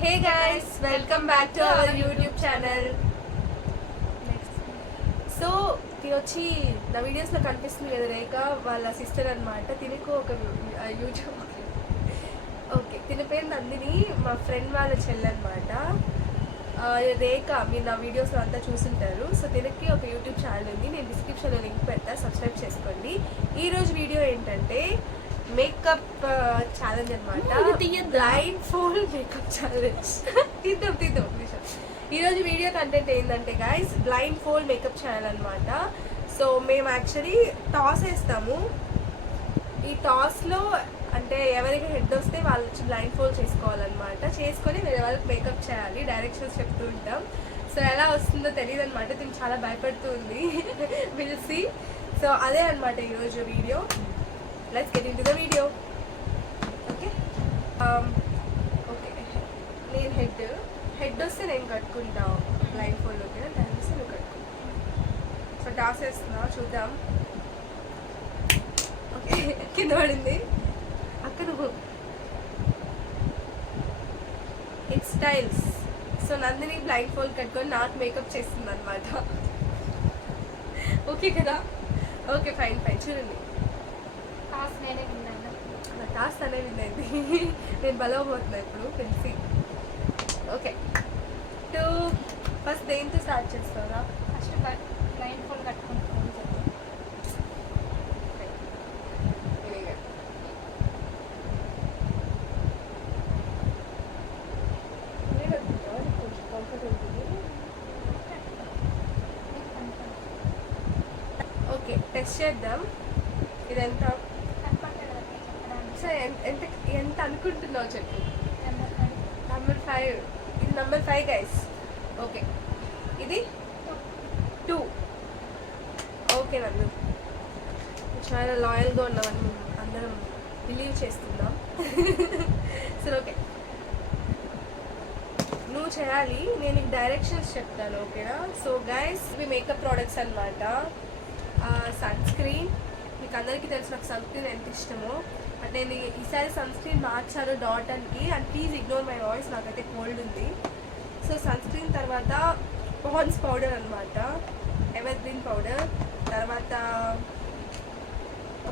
Hey guys, welcome back to our YouTube channel. So తిని వచ్చి నా వీడియోస్లో కనిపిస్తుంది కదా రేఖ వాళ్ళ సిస్టర్ అనమాట. తినకు ఒక యూట్యూబ్ ఓకే తిన పేరు నందిని, మా ఫ్రెండ్ వాళ్ళ చెల్లెనమాట. రేఖ మీరు నా వీడియోస్లో అంతా చూసుంటారు. సో తినకి ఒక యూట్యూబ్ ఛానల్ ఉంది, నేను డిస్క్రిప్షన్లో లింక్ పెడతా, సబ్స్క్రైబ్ చేసుకోండి. ఈరోజు వీడియో ఏంటంటే మేకప్ ఛాలెంజ్ అనమాట, బ్లైండ్ ఫోల్డ్ మేకప్ ఛాలెంజ్. తీద్దాం ఈరోజు వీడియో కంటెంట్ ఏంటంటే guys blind fold makeup channel అనమాట. సో మేము యాక్చువల్లీ టాస్ వేస్తాము. ఈ టాస్లో అంటే ఎవరికి హెడ్ వస్తే వాళ్ళు వచ్చి బ్లైండ్ ఫోల్డ్ చేసుకోవాలన్నమాట. చేసుకొని వేరే వాళ్ళకి మేకప్ చేయాలి, డైరెక్షన్స్ చెప్తూ ఉంటాం. సో ఎలా వస్తుందో తెలియదు అనమాట, దీనికి చాలా భయపడుతుంది. Will see. సో అదే అనమాట ఈరోజు video. Let's get into the video. Okay. Okay. నేను హెడ్ వస్తే నేను కట్టుకుంటా బ్లైండ్ ఫోల్డ్. ఓకేనా? దాని వస్తే నువ్వు కట్టుకుంటా. సో టాస్ వేస్తున్నా, చూద్దాం. ఓకే కింద పడింది అక్క. నువ్వు it styles. So Nandini blind fold కట్టుకొని నాకు మేకప్ చేస్తుంది అనమాట. ఓకే కదా? ఓకే ఫైన్ చూడండి. నా టాస్క్ అనే వింది. నేను బలవబోతున్నా ఇప్పుడు తెలిసి. ఓకే ఫస్ట్ దేంతో స్టార్ట్ చేస్తారా? ఫస్ట్ బ్లైండ్ ఫోల్డ్ కట్టుకుంటాను. ఓకే టెస్ట్ చేద్దాం. ఇదెంత? సరే ఎంత అనుకుంటున్నావు చెప్పు. నెంబర్ 5. ఇది నెంబర్ 5 గైస్. ఓకే ఇది 2. ఓకే నందు చాలా లాయల్గా ఉన్నామని అందరం బిలీవ్ చేస్తున్నాం. సరే ఓకే నువ్వు చేయాలి, నేను నీకు డైరెక్షన్స్ చెప్తాను. ఓకేనా? సో గైస్ ఇవి మేకప్ ప్రోడక్ట్స్ అనమాట. సన్ స్క్రీన్, మీకు అందరికీ తెలుసు నాకు సన్ స్క్రీన్ ఎంత ఇష్టమో. బట్ నేను ఈసారి సన్ స్క్రీన్ మార్చాను డాటన్కి. And please ignore my voice, నాకైతే కోల్డ్ ఉంది. సో సన్ స్క్రీన్ తర్వాత పాండ్స్ పౌడర్ అనమాట, ఎవర్ గ్రీన్ పౌడర్. తర్వాత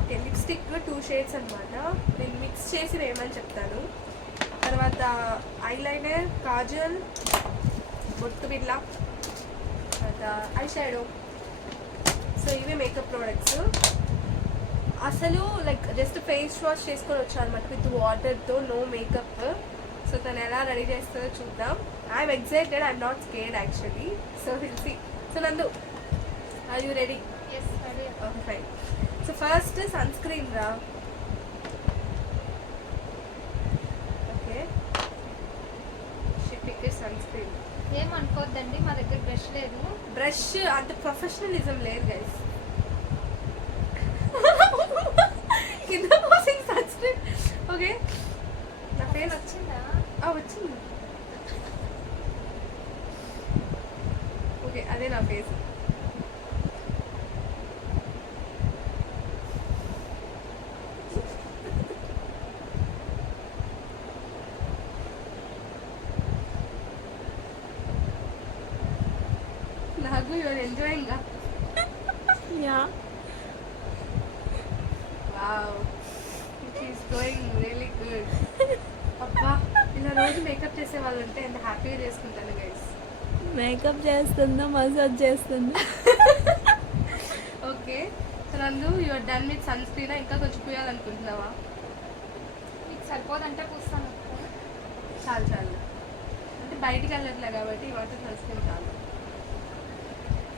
ఓకే లిప్స్టిక్ 2 షేడ్స్ అనమాట. నేను మిక్స్ చేసి వేయమని చెప్తాను. తర్వాత ఐలైనర్, కాజల్, బొట్టు బిళ్ళ, తర్వాత ఐ షాడో. సో ఇవే మేకప్ ప్రోడక్ట్స్. అసలు లైక్ జస్ట్ ఫేస్ వాష్ చేసుకొని వచ్చానమాట విత్ వాటర్తో, నో మేకప్. సో తను ఎలా రెడీ చేస్తుందో చూద్దాం. I'm excited, I'm not scared actually. So will see. So Nandu are you ready? Yes ready. Okay fine. So first sunscreen రా. Okay ship sunscreen. ఏమనుకోద్దండి, మా దగ్గర బ్రష్ లేదు. బ్రష్ అంత ప్రొఫెషనలిజం లేదు గైస్. ఓకే నా ఫేస్ వచ్చిందా? వచ్చింది. ఓకే అదే నా ఫేస్. నాకు you're enjoying. Yeah. Wow it is going really good. అబ్బా ఇలా రోజు మేకప్ చేసే వాళ్ళు ఉంటే ఎంత హ్యాపీగా చేసుకుంటాను గైస్. మేకప్ చేస్తుందా, మసాజ్ చేస్తుందా? Okay so Nandu you're done with sun screen. ఇంకా కొంచెం పూయాలనుకుంటున్నావా? మీకు సరిపోదంటే పూస్తాను. చాలు అంటే బయటికి వెళ్ళట్లే కాబట్టి వాటర్ సన్ స్క్రీన్ చాలు.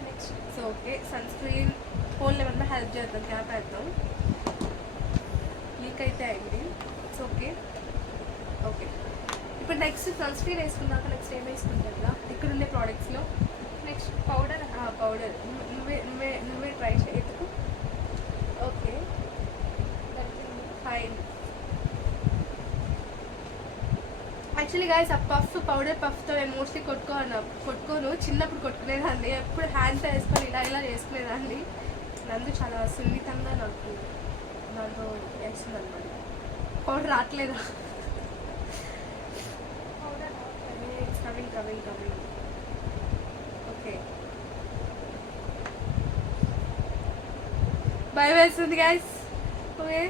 Next so okay sunscreen ఫోన్లో ఏమన్నా హెల్ప్ చేద్దాం, క్యాప్ వేద్దాం. లీక్ అయితే అయింది. సో ఓకే ఇప్పుడు నెక్స్ట్ సన్ స్క్రీన్ వేసుకున్నాక నెక్స్ట్ ఏం వేసుకుంటుందా ఇక్కడ ఉండే ప్రోడక్ట్స్లో? Next powder. పౌడర్ నువ్వే ట్రై చేయకు. Okay fine. యాక్చువల్లీ గైస్ ఆ పౌడర్ పఫ్తో నేను మోస్ట్లీ కొట్టుకోను. చిన్నప్పుడు కొట్టుకునేదాన్ని, ఎప్పుడు హ్యాండ్తో వేసుకొని ఇలా చేసుకునేదాన్ని. నందు చాలా సున్నితంగా నాకు దాంట్లో వేస్తుంది అనమాట. పౌడర్ రావట్లేదా? కమింగ్ ఓకే భయం వేస్తుంది గైస్ ఓకే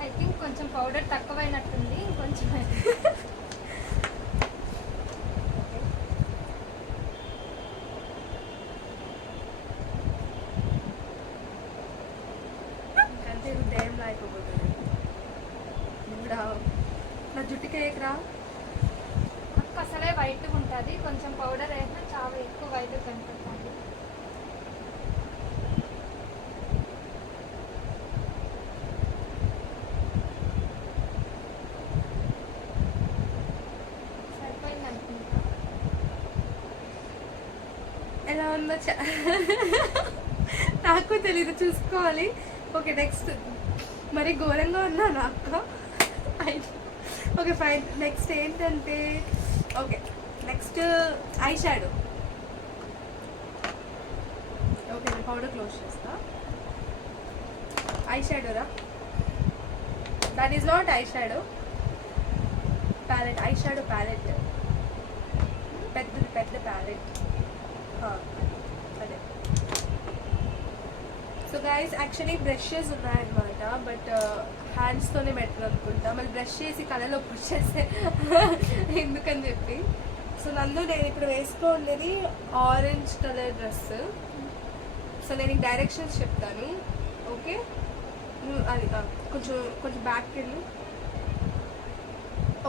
ఐ థింక్ కొంచెం పౌడర్ తక్కువైనట్టుంది కొంచెం అంటే ఇది టైంలో అయిపోతుంది ఇప్పుడు నా జుట్టుకి ఏకరా అక్క అసలే వైట్గా ఉంటుంది కొంచెం పౌడర్ అయితే చాలా ఎక్కువ వైట్ కనిపిస్తుంది సరిపోయింది అనుకుంటా ఎలా ఉందో నాకు తెలీదు చూసుకోవాలి ఓకే నెక్స్ట్ మరి ఘోరంగా ఉన్నాను అక్క ఓకే ఫైన్ నెక్స్ట్ ఏంటంటే okay next eyeshadow okay నేను పౌడర్ క్లోజ్ చేస్తా ఐ షాడోరా that is not eyeshadow palette eyeshadow palette పెద్ద ప్యాలెట్ అదే సో గైస్ యాక్చువల్లీ బ్రషెస్ ఉన్నాయన్నమాట బట్ హ్యాండ్స్తోనే బెటర్ అనుకుంటా మళ్ళీ బ్రష్ చేసి కళ్ళలో పుష్ చేస్తే ఎందుకని చెప్పి సో నందు నేను ఇప్పుడు వేసుకోండి ఆరెంజ్ కలర్ డ్రెస్ సో నేను నీకు డైరెక్షన్స్ చెప్తాను ఓకే నువ్వు అది కొంచెం బ్యాక్ వెళ్ళు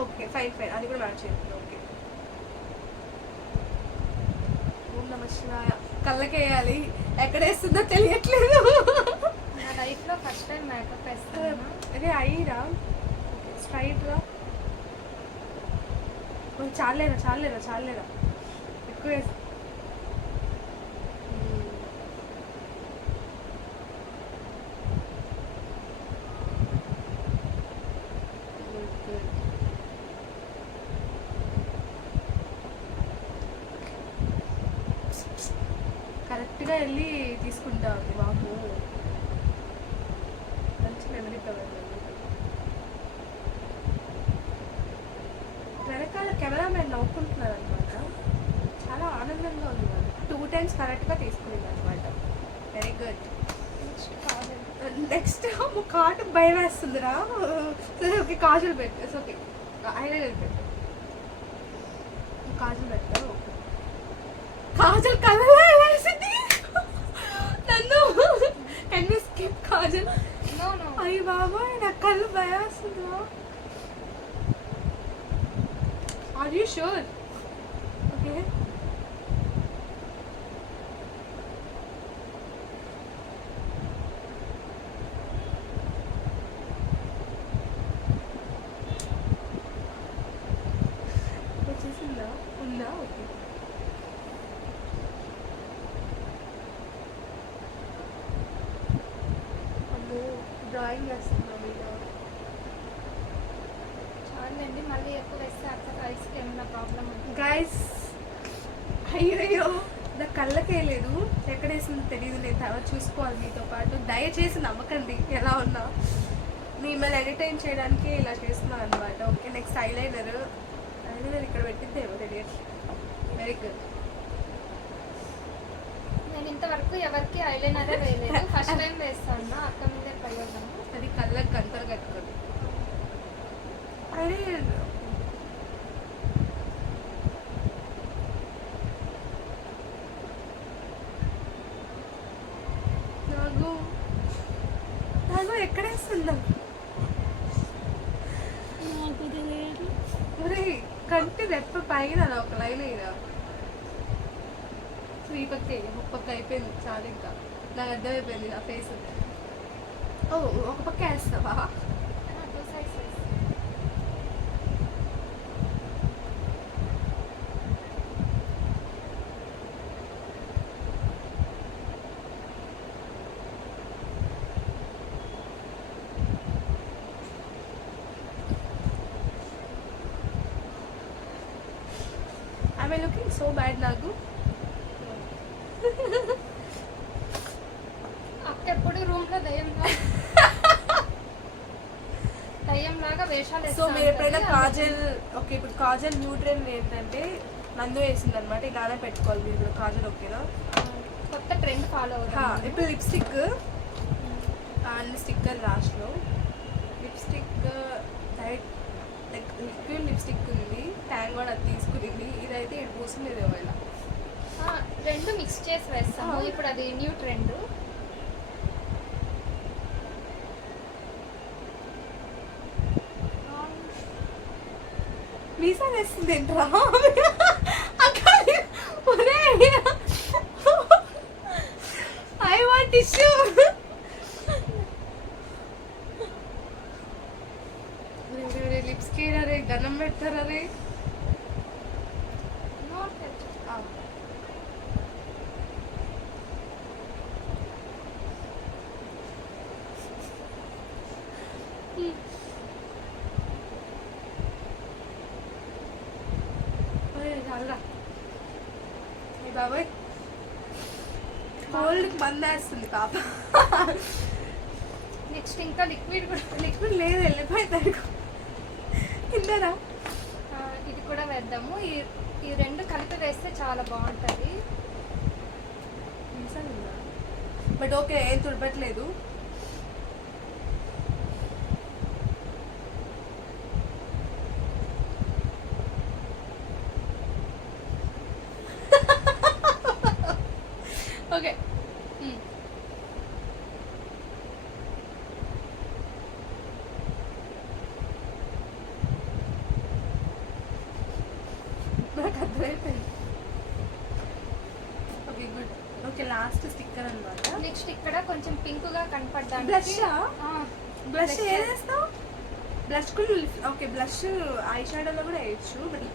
ఓకే ఫైన్ అది కూడా మ్యాచ్ చేయండి ఓకే ఓం నమః శివాయ కళ్ళకేయాలి ఎక్కడ వేస్తుందో తెలియట్లేదు నా లైఫ్లో ఫస్ట్ టైం మేకప్ వేస్తాను అదే అయ్యిరా స్ట్రైట్ రా చాలేరా ఎక్కువ వేసి కరెక్ట్గా వెళ్ళి తీసుకుంటా బాబు మంచి మెమరీ కవర్ వెనకాల కెమెరామెన్ నవ్వుకుంటున్నారు అనమాట చాలా ఆనందంగా ఉంది వాళ్ళు 2 times కరెక్ట్గా తీసుకునేది అనమాట వెరీ గుడ్ నెక్స్ట్ కాటు భయం వేస్తుందిరా సరే ఓకే కాజల్ పెట్టు ఓకే ఐలైనర్ పెట్టు కాజల్ పెట్టా ఓకే కాజల్ కలర్ వేసింది నన్ను can you skip kajal no no అయ్యి బాబాయ్ నా కళ్ళు భయం వేస్తుందిరా ఆర్ యూ షూర్ ఓకే వచ్చేసిందా ఉందా ఓకే అమ్మో డ్రాయింగ్ వేస్తున్నా మీద చాలండి మళ్ళీ ఎక్కువ వేస్తే అక్క ఐస్కి ఏమైనా ప్రాబ్లం ఉంటుంది గైస్ అయ్యో నా కళ్ళకే లేదు ఎక్కడ వేసిందో తెలియదు నేను తర్వాత చూసుకోవాలి మీతో పాటు దయచేసి నమ్మకండి ఎలా ఉన్నా మిమ్మల్ని ఎంటర్టైన్ చేయడానికి ఇలా చేస్తున్నాను అనమాట ఓకే నెక్స్ట్ ఐలైనర్ ఇక్కడ పెట్టిద్దేమో తెలియదు వెరీ గుడ్ నేను ఇంతవరకు ఎవరికి ఐలైనరే వేయలేదు ఫస్ట్ టైం వేస్తాను అక్క మీదే ప్రయోజనం అది కళ్ళకి గంటలు కట్టుకోండి అరే నాకు ఎక్కడేస్తుందా నాకు తెలియదు ఒరే కంటి రెప్ప పైన ఒక లైన్ అయినా ఈ పక్క ఒక పక్క అయిపోయింది చాలా ఇంకా నాకు అర్థమైపోయింది నా ఫేస్ ఓ ఒక పక్క వేస్తావా two sides am I looking so bad నాకు? అక్క ఎప్పుడు రూమ్ లో దయ్యంలాగా వేషాలు సో మీరు ఎప్పుడైనా కాజల్, ఓకే ఇప్పుడు కాజల్ న్యూట్రెంట్ ఏంటంటే నందు వేసింది అనమాట, ఇలానే పెట్టుకోవాలి మీరు కూడా కాజల్. ఓకేనా? కొత్త ట్రెండ్ ఫాలో అవుతుంది. ఇప్పుడు లిప్స్టిక్ అండ్ స్టిక్కర్ లాస్ట్లో lipstick direct like liquid lipstick ఉంది, ట్యాంగ్ కూడా అది తీసుకునింది. ఇదైతే ఇటు పూసుకునేది ఏమైనా రెండు మిక్స్ చేసి వేస్తాము. ఇప్పుడు అది న్యూ ట్రెండ్. మీసా వేస్తుంది ఏంట్రా? I want tissue. లిప్స్కి రే గన్నం పెడతారా రే? బాబాయ్ కోల్డ్ మందేస్తుంది పాప. నెక్స్ట్ ఇంకా లిక్విడ్ కూడా. లిక్విడ్ లేదు, వెళ్ళిపోయింది తిన్నారా? ఇది కూడా వేద్దాము. ఈ రెండు కలిపి వేస్తే చాలా బాగుంటుంది. బట్ ఓకే, ఏం తుడపట్లేదు. ఓకే నాకు అర్థమైపోయింది. Okay good. Okay last sticker అనమాట. నెక్స్ట్ ఇక్కడ కొంచెం పింక్ గా కనపడడానికి బ్లష్. బ్లష్ ఏం వేస్తావు? బ్లష్ కూడా ఓకే, బ్లష్ ఐ షాడోలో కూడా వేయచ్చు. బట్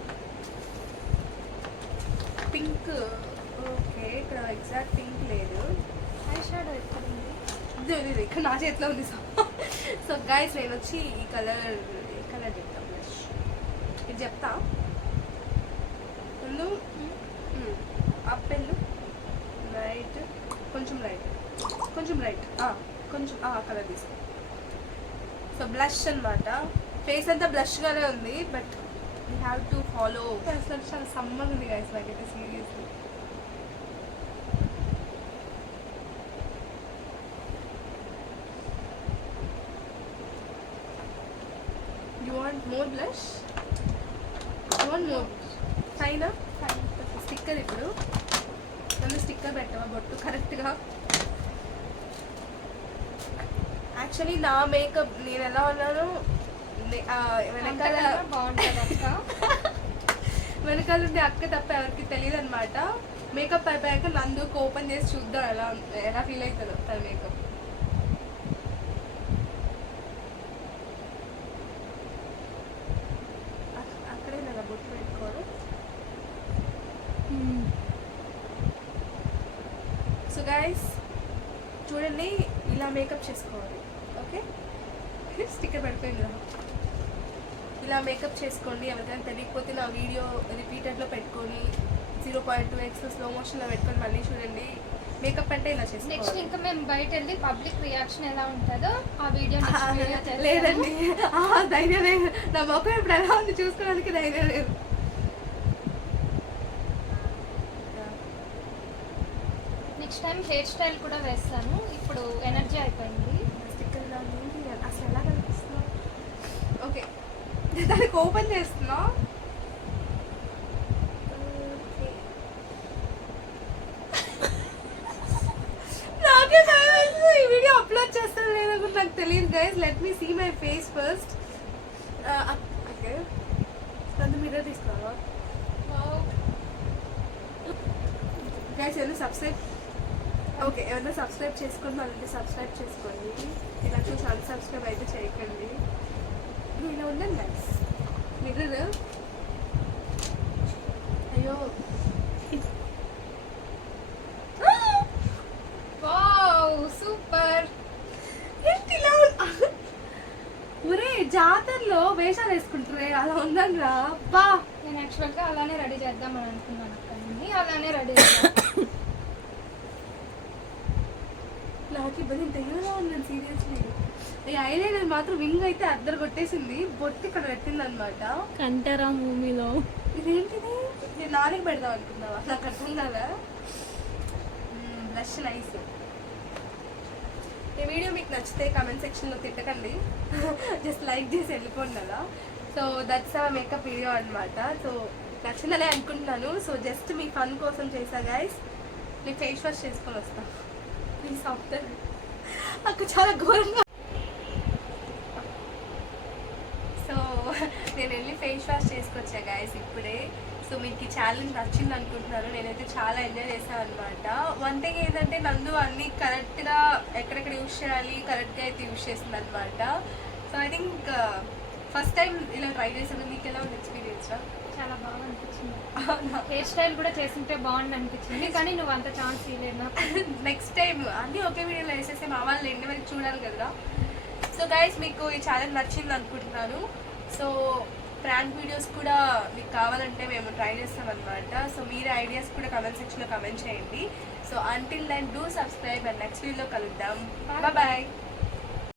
పింక్ ఓకే, ఇక్కడ ఎగ్జాక్ట్ పింక్ లేదు. ఐ షాడో ఎక్కడ ఉంది? ఇది ఇక్కడ నా చేతిలో ఉంది. సో గైస్ నేను వచ్చి ఈ కలర్ చెప్తా. బ్లష్ ఇది చెప్తా. ముందు అప్ వెళ్ళు, రైట్, కొంచెం రైట్, కొంచెం రైట్, కొంచెం కలర్ తీసుకో. సో బ్లష్ అనమాట. ఫేస్ అంతా బ్లష్గానే ఉంది, but we have to follow. అసలు చాలా సమ్మగా ఉంది గైస్ నాకైతే seriously. You want more blush? You want more? China? Sticker ఇప్పుడు నన్ను స్టిక్కర్ పెట్టవా బొట్టు కరెక్ట్గా? యాక్చువల్లీ నా మేకప్ నేను ఎలా ఉన్నాను వెనకాల బాగుంటుంది అక్క. వెనకాల ఉండే అక్క తప్ప ఎవరికి తెలియదు అనమాట. మేకప్ అయిపోయాక నందుకు ఓపెన్ చేసి చూద్దాం ఎలా ఫీల్ అవుతుందో తన మేకప్. అక్కడే కదా బొట్టు పెట్టుకోరు. సో గైస్ చూడండి, ఇలా మేకప్ చేసుకోవాలి. ఓకే, స్టిక్కర్ పడిపోయింది కదా. ఇలా మేకప్ చేసుకోండి. ఎవరికైనా తెలియకపోతే నా వీడియో రిపీటెడ్లో పెట్టుకొని 0.2x స్లో మోషన్లో పెట్టుకొని మళ్ళీ చూడండి. మేకప్ అంటే ఇలా నెక్స్ట్ చేసుకోవాలి. ఇంకా మేము బయట వెళ్ళి పబ్లిక్ రియాక్షన్ ఎలా ఉంటుందో ఆ వీడియో లేదండి, ధైర్యం లేదు. నా మొక్క ఇప్పుడు ఎలా ఉంది చూసుకోవడానికి ధైర్యం లేదు. నెక్స్ట్ టైం హెయిర్ స్టైల్ కూడా వేస్తాను. ఇప్పుడు ఎనర్జీ అయిపోయింది. స్టిక్కర్ అసలు ఎలా కనిపిస్తున్నావు? ఓకే, దానికి ఓపెన్ చేస్తున్నా. నాకే ఈ వీడియో అప్లోడ్ చేస్తాను లేదా కూడా నాకు తెలియదు guys. Let me see my face first. Okay, అంత మిర్రర్ తీసుకున్నావా గైస్? ఏమైనా సబ్స్క్రైబ్, ఓకే ఏమైనా సబ్స్క్రైబ్ చేసుకోండి. వాళ్ళంటే సబ్స్క్రైబ్ చేసుకోండి. ఇలా చూసి అన్సబ్స్క్రైబ్ అయితే చేయకండి. ఇలా ఉండండి గైస్. మిర్రర్ అయ్యో వావ్ సూపర్. ఒరే జాతరలో వేషాలు వేసుకుంటారే అలా ఉందని రా బా. నేను యాక్చువల్గా అలానే రెడీ చేద్దామని అనుకున్నాను అక్క, నేను అలానే రెడీ చేద్దాం. నాకు ఇబ్బంది తెగగా ఉన్నాను సీరియస్లీ. ఈ ఐలైనర్ మాత్రం వింగ్ అయితే అద్దరు కొట్టేసింది, బొట్టు ఇక్కడ పెట్టింది అనమాట. కంటారా మూవీలో ఇదేంటిది, నేను నాలుగు పెడదాం అనుకున్నావా? నాకు అర్థం కదా. Blush nice. ఈ వీడియో మీకు నచ్చితే కామెంట్ సెక్షన్లో తిట్టకండి, జస్ట్ లైక్ చేసి వెళ్ళిపోండి అలా. సో దట్స్ ఆ మేకప్ వీడియో అనమాట. సో నచ్చిందనే అనుకుంటున్నాను. సో జస్ట్ మీ ఫన్ కోసం చేసా గైస్. నేను ఫేస్ వాష్ చేసుకొని వస్తాను ప్లీజ్ ఆఫ్టర్. నాకు చాలా ఘోరంగా. సో నేను వెళ్ళి ఫేస్ వాష్ చేసుకొచ్చా గైస్ ఇప్పుడే. సో మీకు ఈ ఛాలెంజ్ నచ్చింది అనుకుంటున్నాను. నేనైతే చాలా ఎంజాయ్ చేశాను అనమాట. వన్ థింగ్ ఏంటంటే నందు అన్నీ కరెక్ట్గా ఎక్కడెక్కడ యూజ్ చేయాలి కరెక్ట్గా అయితే యూజ్ చేస్తుంది అనమాట. So I think first time ఇలా ట్రై చేసాను. మీకు ఎలా ఉంది ఎక్స్పీరియన్స్? చాలా బాగా అనిపించింది. హెయిర్ స్టైల్ కూడా చేస్తుంటే బాగుంది అనిపించింది, కానీ నువ్వు అంత ఛాన్స్ ఇవ్వలేదు నాకు. నెక్స్ట్ టైం అన్నీ ఒకే వీడియోలో వేసేసి మా వాళ్ళు ఎండ్ వరకు చూడాలి కదా. సో గైస్ మీకు ఈ ఛాలెంజ్ నచ్చింది అనుకుంటున్నాను. సో ప్రాంక్ వీడియోస్ కూడా మీకు కావాలంటే మేము ట్రై చేస్తాం అనమాట. సో మీరే ఐడియాస్ కూడా కమెంట్ సెక్షన్లో కమెంట్ చేయండి. So until then do subscribe and next వీడియోలో కలుద్దాం. Bye bye.